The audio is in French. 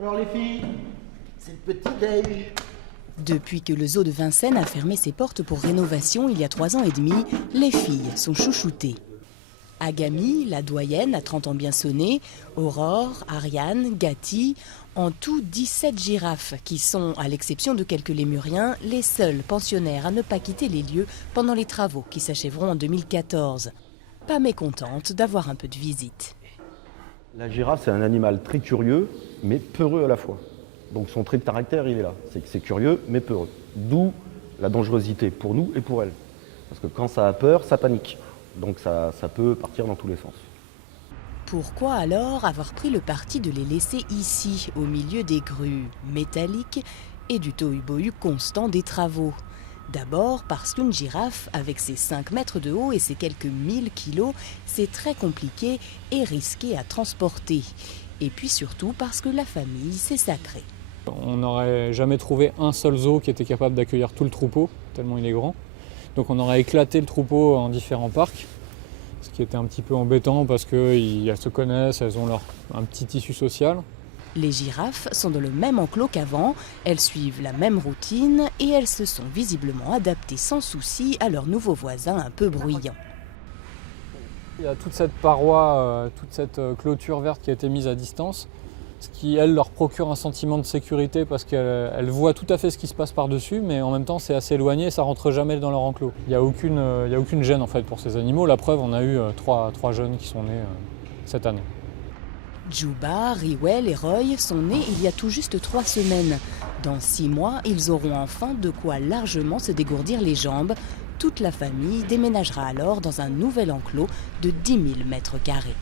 Alors les filles, c'est le petit déj. Depuis que le zoo de Vincennes a fermé ses portes pour rénovation il y a 3 ans et demi, les filles sont chouchoutées. Agami, la doyenne, à 30 ans bien sonné, Aurore, Ariane, Gatti, en tout 17 girafes qui sont, à l'exception de quelques lémuriens, les seuls pensionnaires à ne pas quitter les lieux pendant les travaux qui s'achèveront en 2014. Pas mécontente d'avoir un peu de visite. La girafe, c'est un animal très curieux, mais peureux à la fois. Donc son trait de caractère, il est là. C'est que c'est curieux, mais peureux. D'où la dangerosité pour nous et pour elle. Parce que quand ça a peur, ça panique. Donc ça peut partir dans tous les sens. Pourquoi alors avoir pris le parti de les laisser ici, au milieu des grues métalliques et du tohu-bohu constant des travaux? D'abord parce qu'une girafe, avec ses 5 mètres de haut et ses quelques 1000 kilos, c'est très compliqué et risqué à transporter. Et puis surtout parce que la famille, c'est sacré. On n'aurait jamais trouvé un seul zoo qui était capable d'accueillir tout le troupeau, tellement il est grand. Donc on aurait éclaté le troupeau en différents parcs, ce qui était un petit peu embêtant parce qu'elles se connaissent, elles ont un petit tissu social. Les girafes sont dans le même enclos qu'avant, elles suivent la même routine et elles se sont visiblement adaptées sans souci à leurs nouveaux voisins un peu bruyants. Il y a toute cette paroi, toute cette clôture verte qui a été mise à distance, ce qui, elle, leur procure un sentiment de sécurité parce qu'elles voient tout à fait ce qui se passe par-dessus, mais en même temps c'est assez éloigné, ça rentre jamais dans leur enclos. Il n'y a aucune gêne en fait pour ces animaux. La preuve, on a eu trois jeunes qui sont nés cette année. Djouba, Riwell et Roy sont nés il y a tout juste 3 semaines. Dans 6 mois, ils auront enfin de quoi largement se dégourdir les jambes. Toute la famille déménagera alors dans un nouvel enclos de 10 000 mètres carrés.